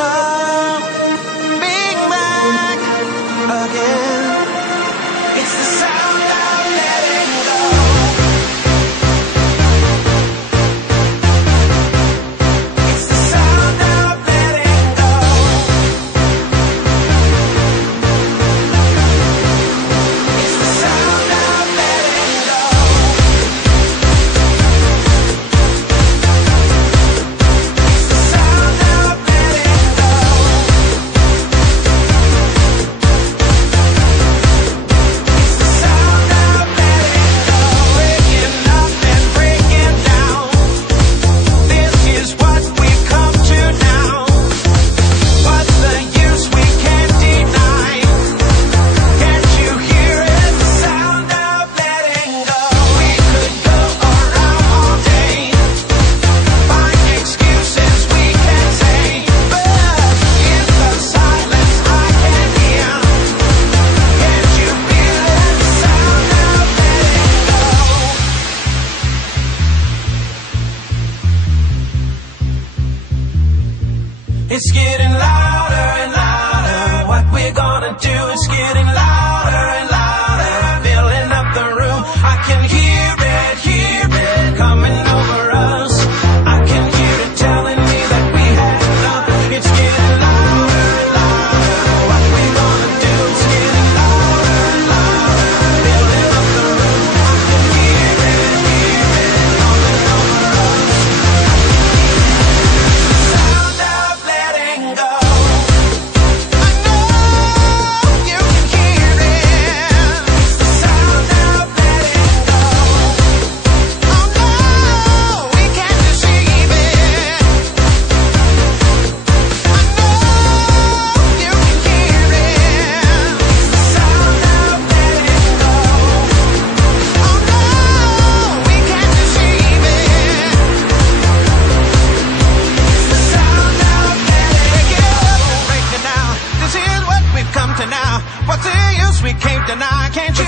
coming back again. It's the sound of letting go. It's the sound of letting go. It's the sound of letting go. It's the sound of letting go. It's the sound of letting go. Breaking up and breaking down. This is what we've come to now. What's the use? We can't deny. Can't you hear it? The sound of letting go. We could go around all day, find excuses we can say, but in the silence I can hear. Can't you feel it? The sound of letting go. It's getting louder and louder. What we're gonna do is getting louder and louder. Filling up the room. I can hear it coming over us. I can hear it telling me that we had enough. It's getting louder and louder. What we're gonna do is getting louder and louder. Filling up the room. I can hear it coming over us. Sound of letting go. I know you can hear it. It's the sound of letting go. Oh no, we can't deceive it. I know you can hear it. It's the sound of letting go. Oh no, we can't deceive it. It's the sound of letting go. Break it down. This is what we've come to now. What's the use? We can't deny. Can't you